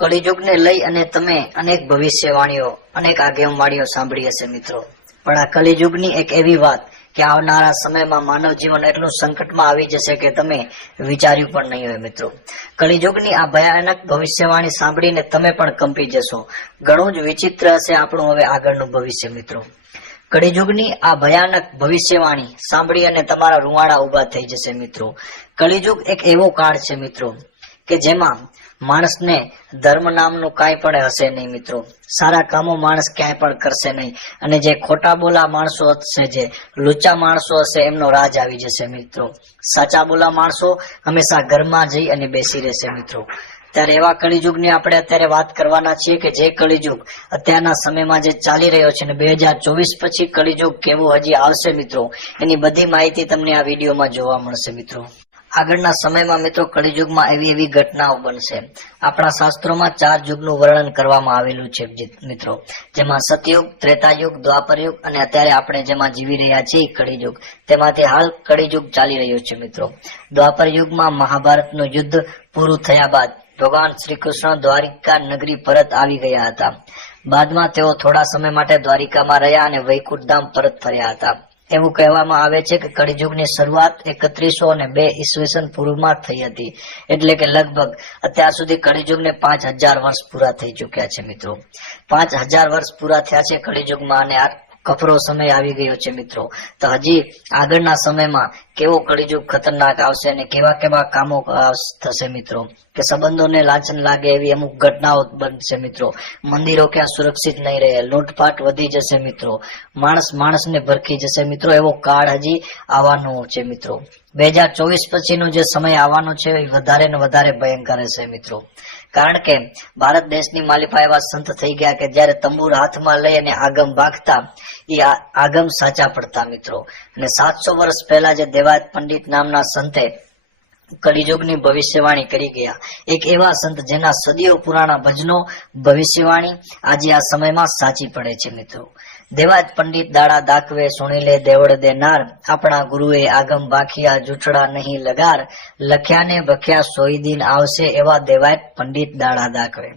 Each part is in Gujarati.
કળિયુગને લઈ અને તમે અનેક ભવિષ્યવાણીઓ અનેક આગેવાણીઓ સાંભળી હશે મિત્રો, પણ આ કળિયુગની એક એવી વાત કે આવનારા સમયમાં માનવ જીવન એટલું સંકટમાં આવી જશે કે તમે વિચાર્યું પણ નહીં હોય મિત્રો. કળિયુગની આ ભયાનક ભવિષ્યવાણી સાંભળીને તમે પણ કંપી જશો. ઘણું જ વિચિત્ર હશે આપણું હવે આગળનું ભવિષ્ય મિત્રો. કળિયુગની આ ભયાનક ભવિષ્યવાણી સાંભળી અને તમારા રૂવાડા ઉભા થઈ જશે મિત્રો. કળિયુગ એક એવો કાળ છે મિત્રો કે જેમાં માણસને ધર્મ નામનું કાંઈ પણ હશે નહીં મિત્રો. સારા કામો માણસ ક્યાંય પણ કરશે નહીં, અને જે ખોટા બોલા માણસો હશે, જે લુચ્ચા માણસો હશે, એમનો રાજ આવી જશે મિત્રો. સાચા બોલા માણસો હંમેશા ઘરમાં જઈ અને બેસી રહેશે મિત્રો. ત્યારે એવા કળિયુગની આપણે અત્યારે વાત કરવાના છીએ કે જે કળિયુગ અત્યારના સમયમાં જે ચાલી રહ્યો છે, ને 2024 પછી કળિયુગ કેવો હજી આવશે મિત્રો, એની બધી માહિતી તમને આ વિડીયોમાં જોવા મળશે મિત્રો. આગળના સમયમાં મિત્રો કળિયુગમાં એવી ઘટનાઓ બનશે. આપણા શાસ્ત્રોમાં 4 યુગનું વર્ણન કરવામાં આવેલું છે મિત્રો, જેમાં સતયુગ, ત્રેતાયુગ, દ્વાપરયુગ અને અત્યારે આપણે જેમાં જીવી રહ્યા છીએ કળિયુગ. તેમાંથી હાલ કળિયુગ ચાલી રહ્યો છે મિત્રો. દ્વાપર યુગમાં મહાભારતનું યુદ્ધ પૂરું થયા બાદ ભગવાન શ્રી કૃષ્ણ દ્વારિકા નગરી પરત આવી ગયા હતા. બાદમાં તેઓ થોડા સમય માટે દ્વારિકામાં રહ્યા અને વૈકુંઠ ધામ પરત ફર્યા હતા. એવું કહેવામાં આવે છે કે કળિયુગની શરૂઆત 3102 ઈસવીસન પૂર્વમાં થઈ હતી. એટલે કે લગભગ અત્યાર સુધી કળિયુગને 5000 વર્ષ પૂરા થઈ ચુક્યા છે મિત્રો. 5000 વર્ષ પૂરા થયા છે કળિયુગમાં, અને આ કપરો સમય આવી ગયો છે મિત્રો. તો હજી આગળના સમયમાં કેવો કળિયુગ ખતરનાક આવશે અને કેવા કેવા કામો થશે મિત્રો, કે સંબંધોને લાંછન લાગે એવી અમુક ઘટનાઓ બનશે મિત્રો. મંદિરો ક્યાં સુરક્ષિત નહીં રહે, લૂંટફાટ વધી જશે મિત્રો, માણસને ભરખી જશે મિત્રો. એવો કાળ હજી આવવાનો છે મિત્રો. 2024 પછીનો જે સમય આવવાનો છે એ વધારે ને વધારે ભયંકર હશે મિત્રો. કારણ કે ભારત દેશની માલિપા એવા સંત થઈ ગયા કે જયારે તંબુર હાથમાં લઈ અને આગમ ભાગતા એ આગમ સાચા પડતા મિત્રો. અને 700 વર્ષ પહેલા જે દેવાયત પંડિત નામના સંતે કળિયુગની ભવિષ્યવાણી કરી ગયા, એક એવા સંત જેના સદીઓ પુરાણા ભજનો ભવિષ્યવાણી આજે આ સમયમાં સાચી પડે છે મિત્રો. દેવાયત પંડિત દાડા દાખવે સુણી લે દેવળ દેનાર, આપણા ગુરુએ આગમ ભાખિયા જૂઠડા નહીં લગાર, લખ્યાને ભખ્યા સોઈ દિન આવશે એવા દેવાયત પંડિત દાડા દાખવે.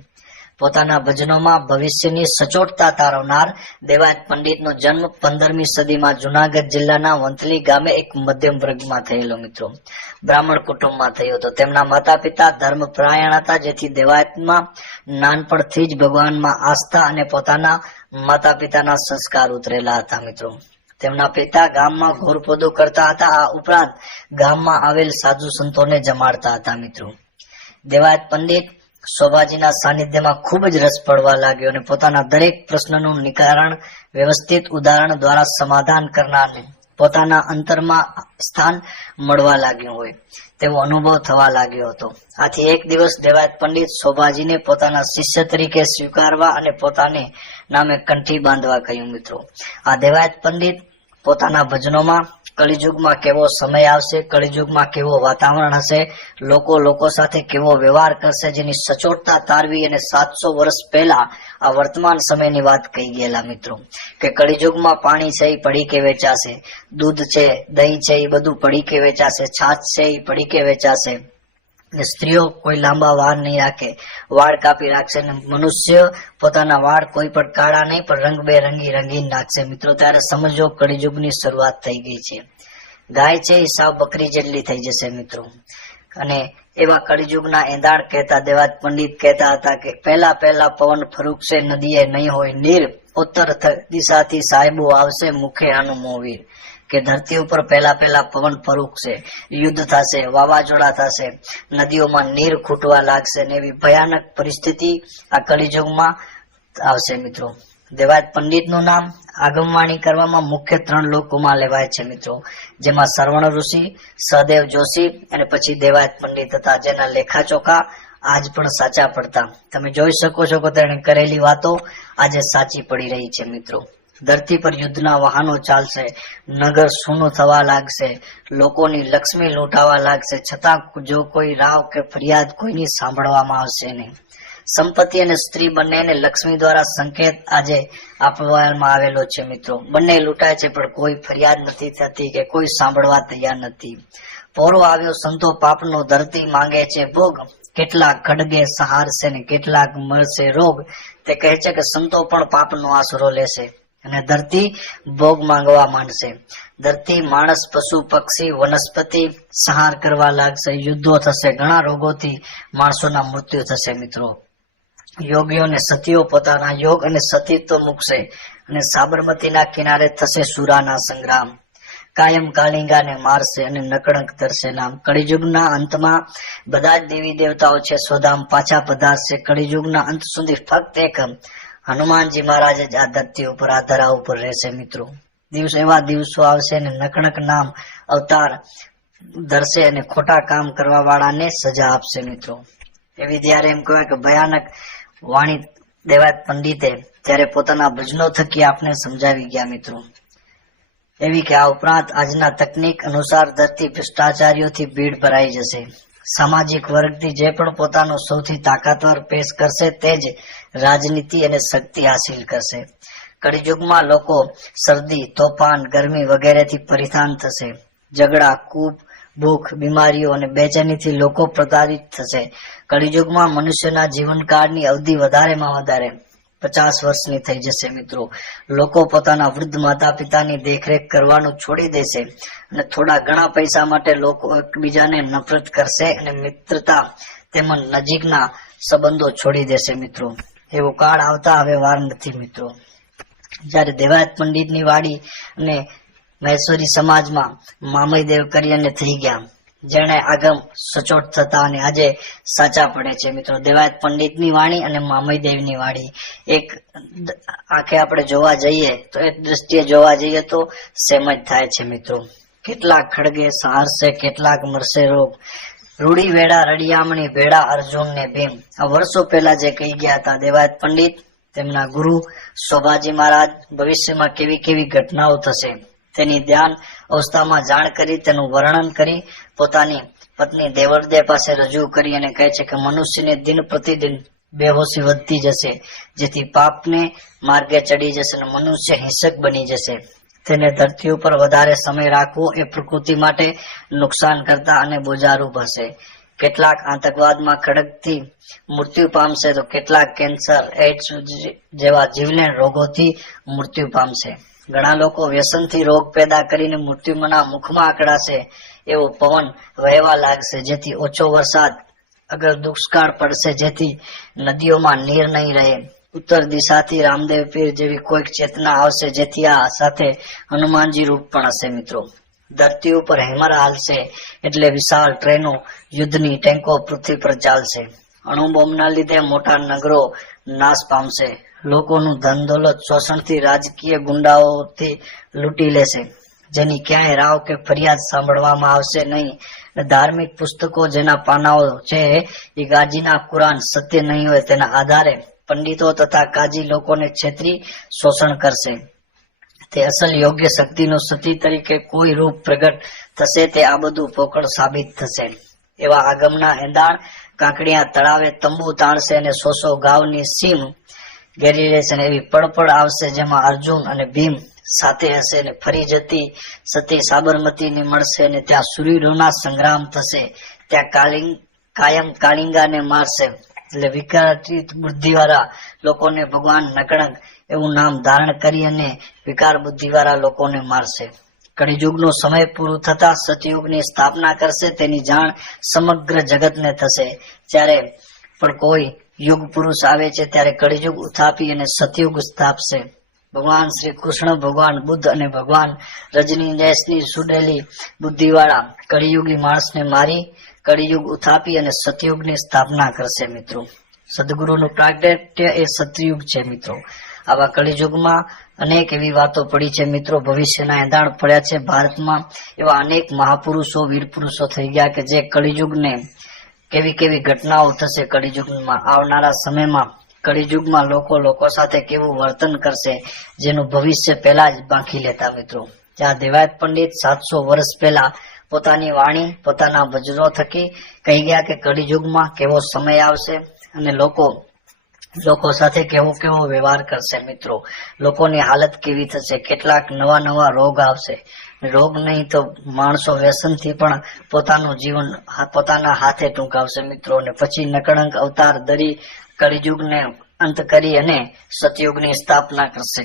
પોતાના ભજનોમાં ભવિષ્યની સચોટતા તારવનાર દેવાયત પંડિતનો જન્મ 15મી સદીમાં જુનાગઢ જિલ્લાના વંથલી ગામે એક મધ્યમ વર્ગમાં થયેલો મિત્રો. બ્રાહ્મણ કુટુંબમાં થયો હતો. તેમના માતા પિતા ધર્મપરાયણ હતા, જેથી દેવાયતમાં નાનપણથી જ ભગવાનમાં આસ્થા અને પોતાના માતા પિતાના સંસ્કાર ઉતરેલા હતા મિત્રો. તેમના પિતા ગામમાં ઘોરપોદો કરતા હતા. આ ઉપરાંત ગામમાં આવેલ સાધુ સંતોને જમાડતા હતા મિત્રો. દેવાયત પંડિત શોભાજીના સાનિધ્યમાં ખૂબ જ રસ પડવા લાગ્યો અને પોતાના દરેક પ્રશ્નનું નિકારણ વ્યવસ્થિત ઉદાહરણ દ્વારા સમાધાન કરનારને પોતાના અંતરમાં સ્થાન મળવા લાગ્યું હોય તેવો અનુભવ થવા લાગ્યો હતો. આથી એક દિવસ દેવાયત પંડિત શોભાજીને પોતાના શિષ્ય તરીકે સ્વીકારવા અને પોતાને નામે કંઠી બાંધવા કહ્યું મિત્રો. આ દેવાયત પંડિત પોતાના ભજનોમાં કળિયુગમાં કેવો સમય આવશે, કળિયુગમાં કેવો વાતાવરણ હશે, લોકો સાથે કેવો વ્યવહાર કરશે, જેની સચોટતા તારવી અને 700 વર્ષ પહેલા આ વર્તમાન સમયની વાત કહી ગયેલા મિત્રો. કે કળિયુગમાં પાણી છે એ પડીકે વેચાશે, દૂધ છે, દહીં છે એ બધું પડીકે વેચાશે, છાશ છે એ પડીકે વેચાશે, સ્ત્રીઓ કોઈ લાંબા વાળ નહીં રાખે, વાળ કાપી રાખશે, અને મનુષ્ય પોતાના વાળ કોઈ પણ કાળા નહીં પણ રંગબેરંગી રંગીન રાખશે મિત્રો. ત્યારે સમજો કળિયુગની શરૂઆત થઈ ગઈ છે. ગાય છે એ સાવ બકરી જેટલી થઈ જશે મિત્રો. અને એવા કળિયુગના એંધાણ કહેતા દેવાયત પંડિત કહેતા હતા કે પહેલા પવન ફરૂકશે, નદીએ નહીં હોય નીર, ઉત્તર દિશાથી સાહેબો આવશે, મુખે હનુમોવીર. કે ધરતી ઉપર પહેલા પવન ફરૂકશે, યુદ્ધ થશે, વાવાઝોડા થશે, નદીઓમાં નીર ખૂટવા લાગશે, ને એવી ભયાનક પરિસ્થિતિ આ કળિયુગમાં આવશે મિત્રો. દેવાયત પંડિતનું નામ આગમવાણી કરવામાં મુખ્ય 3 લોકોમાં લેવાય છે મિત્રો, જેમાં શ્રવણ ઋષિ, સહદેવ જોશી અને પછી દેવાયત પંડિત હતા, જેના લેખાચોખા આજ પણ સાચા પડતા. તમે જોઈ શકો છો કે તેણે કરેલી વાતો આજે સાચી પડી રહી છે મિત્રો. ધરતી પર યુદ્ધના વાહનો ચાલશે, નગર સૂનું થવા લાગશે, લોકોની લક્ષ્મી લૂંટાવા લાગશે, છતાં જો કોઈ રાવ કે ફરિયાદ કોઈની સાંભળવામાં આવશે નહીં. સંપત્તિ અને સ્ત્રી બંનેને લક્ષ્મી દ્વારા સંકેત આજે આપવામાં આવેલો છે મિત્રો. બંને લૂંટાય છે પણ કોઈ ફરિયાદ નથી થતી કે કોઈ સાંભળવા તૈયાર નથી. પોરો આવ્યો સંતો પાપનો, ધરતી માંગે છે ભોગ, કેટલાક ખડગે સહારશે ને કેટલાક મળશે રોગ. તે કહે છે કે સંતો પણ પાપનો આશરો લેશે અને ધરતી ભોગ માંગવા માંડશે. ધરતી, માણસ, પશુ, પક્ષી, વનસ્પતિ સહાર કરવા લાગશે. યુદ્ધો થશે, ઘણા રોગોથી માણસોના મૃત્યુ થશે મિત્રો. યોગીઓ અને સતીઓ પોતાના યોગ અને સતીત્વ મૂકશે અને સાબરમતીના કિનારે થશે સુરાના સંગ્રામ. કાયમ કાલિંગાને મારશે અને નકળંક ધરશે નામ. કળિયુગના અંતમાં બધા જ દેવી દેવતાઓ છે સ્વધામ પાછા પધારશે. કળિયુગના અંત સુધી ફક્ત એક હનુમાનજી મહારાજ જ આ ધરતી ઉપર, આ ધરા ઉપર રહેશે મિત્રો. એવા દિવસો આવશે અને નકળંક નામ અવતાર ધરશે અને ખોટા કામ કરવા વાળાને સજા આપશે મિત્રો. એવી ત્યારે એમ કહેવાય કે ભયાનક વાણી દેવાયત પંડિતે ત્યારે પોતાના ભજનો થકી આપને સમજાવી ગયા મિત્રો. એવી કે આ ઉપરાંત આજના તકનીક અનુસાર ધરતી ભ્રષ્ટાચારીઓથી ભીડ ભરાઈ જશે. સામાજિક વર્ગથી જે પણ પોતાનો સૌથી તાકાતવર પેશ કરશે તે જ રાજનીતિ અને શક્તિ હાસિલ કરશે. કળિયુગમાં લોકો શરદી, તોફાન, ગરમી વગેરેથી પરેશાન થશે. ઝઘડા, કૂપ, ભૂખ, બીમારીઓ અને બેચેનીથી લોકો પ્રતાડિત થશે. કળિયુગમાં મનુષ્યના જીવનકાળની અવધિ વધારેમાં વધારે 50 વર્ષની થઈ જશે મિત્રો. લોકો પોતાના વૃદ્ધ માતા પિતાની દેખરેખ કરવાનું છોડી દેશે અને થોડા ઘણા પૈસા માટે લોકો એકબીજાને નફરત કરશે અને મિત્રતા તેમજ નજીકના સંબંધો છોડી દેશે મિત્રો. એવો કાળ આવતા હવે વાર નથી મિત્રો. જ્યારે દેવાયત પંડિતની વાડી અને મહેશ્વરી સમાજમાં મામયદેવ કરી અને થઈ ગયા, જેને આગમ સચોટ થતા અને આજે સાચા પડે છે મિત્રો. દેવાયત પંડિતની વાણી અને મામયદેવની વાણી એક આંખે આપણે જોવા જઈએ તો એક દ્રષ્ટિએ જોવા જઈએ તો સેમ જ થાય છે મિત્રો. કેટલાક ખડગે સહારશે, કેટલાક મરશે રોગ. રૂડી વેડા રડિયામણી ભેડા અર્જુન ને ભીમ. આ વર્ષો પહેલા જે કહી ગયા હતા દેવાયત પંડિત, તેમના ગુરુ શોભાજી મહારાજ, ભવિષ્યમાં કેવી કેવી ઘટનાઓ થશે તેની ધ્યાન અવસ્થામાં જાણ કરી, તેનું વર્ણન કરી પોતાની પત્ની દેવરદે પાસે રજૂ કરી અને કહે છે કે મનુષ્યને દિન પ્રતિદિન બેહોશી વધતી જશે, જેથી પાપને માર્ગે ચડી જશે અને મનુષ્ય હિંસક બની જશે. તેને ધરતી ઉપર વધારે સમય રાખવો એ પ્રકૃતિ માટે નુકસાન કરતા અને બોજારૂપ હશે. કેટલાક આતંકવાદમાં ખડગથી મૃત્યુ પામશે તો કેટલાક કેન્સર, એઇડ્સ જેવા જીવલેણ રોગોથી મૃત્યુ પામશે. ઘણા લોકો વ્યસનથી રોગ પેદા કરીને મૃત્યુના મુખમાં આકળાશે. એવો પવન વહેવા લાગશે, જેથી ઓછો વરસાદ, અગર દુષ્કાળ પડશે, જેથી નદીઓમાં નીર નહીં રહે. ઉત્તર દિશાથી રામદેવ પીર જેવી કોઈક ચેતના આવશે, જેથી આ સાથે હનુમાનજી રૂપ પણ હશે મિત્રો. ધરતી ઉપર હેમર હાલશે એટલે વિશાળ ટ્રેનો, યુદ્ધની ટેન્કો પૃથ્વી પર ચાલશે. અણુબોમ્બના લીધે મોટા નગરો નાશ પામશે. લોકોનું ધન દોલત શોષણથી રાજકીય ગુંડાઓથી લૂંટી લેશે, જેની ક્યાંય રાવ કે ફરિયાદ સાંભળવામાં આવશે નહીં. ધાર્મિક પુસ્તકો જેના પાનાઓ છે એ ગાજીના કુરાન સત્ય નહીં હોય તેના આધારે પંડિતો તથા કાજી લોકોને છેતરી શોષણ કરશે. તે અસલ યોગ્ય શક્તિનો સતી તરીકે કોઈ રૂપ પ્રગટ થશે તે આ બધું પોકળ સાબિત થશે. એવા આગમના એંધાણ કાંકડિયા તળાવે તંબુ તાણશે અને 100 ગાવની સીમ ઘેરી લેશે. એવી પડપડ આવશે જેમાં અર્જુન અને ભીમ સાથે હશે અને ફરી જતી સતી સાબરમતીને મળશે અને ત્યાં સુરીરોના સંગ્રામ થશે. ત્યાં કાયમ કાલિંગાને મારશે. એટલે વિકારિત બુદ્ધિવાળા લોકોને ભગવાન નકળંક એવું નામ ધારણ કરી અને વિકાર બુદ્ધિવાળા લોકોને મારશે. કળિયુગનો સમય પૂરો થતા સતયુગની સ્થાપના કરશે. તેની જાણ સમગ્ર જગતને થશે. જ્યારે પણ કોઈ યુગ પુરુષ આવે છે ત્યારે કળિયુગ ઉથાપી અને સતયુગ સ્થાપશે. ભગવાન શ્રી કૃષ્ણ, ભગવાન બુદ્ધ અને ભગવાન રજનીનેશની સુડેલી બુદ્ધિવાળા કળિયુગી માણસને મારી કળિયુગ ઉથાપી અને સતયુગની સ્થાપના કરશે મિત્રો. સદગુરુનું પ્રાગટ્ય એ સતયુગ છે મિત્રો. આવા કળિયુગમાં અનેક એવી વાતો પડી છે મિત્રો. ભવિષ્યના એંધાણ પડ્યા છે ભારતમાં. એવા અનેક મહાપુરુષો, વીર પુરુષો થઈ ગયા કે જે કળિયુગને કેવી કેવી ઘટનાઓ થશે કળિયુગમાં આવનારા સમયમાં. કળિયુગમાં લોકો સાથે કેવું વર્તન કરશે જેનું ભવિષ્ય પહેલા જ બાંખી લેતા મિત્રો. જ્યાં દેવાયત પંડિત 700 વર્ષ પહેલા પોતાની વાણી, પોતાના ભજનો થકી કહી ગયા કે કળિયુગમાં કેવો સમય આવશે અને લોકો સાથે કેવો વ્યવહાર કરશે મિત્રો. લોકોની હાલત કેવી થશે, કેટલાક નવા રોગ આવશે રોગ નહીં તો માણસો વ્યસનથી પણ પોતાનું જીવન પોતાના હાથે ટૂંકાવશે મિત્રો, અને પછી નકળંક અવતાર ધરી કળિયુગને અંત કરી અને સતયુગની સ્થાપના કરશે.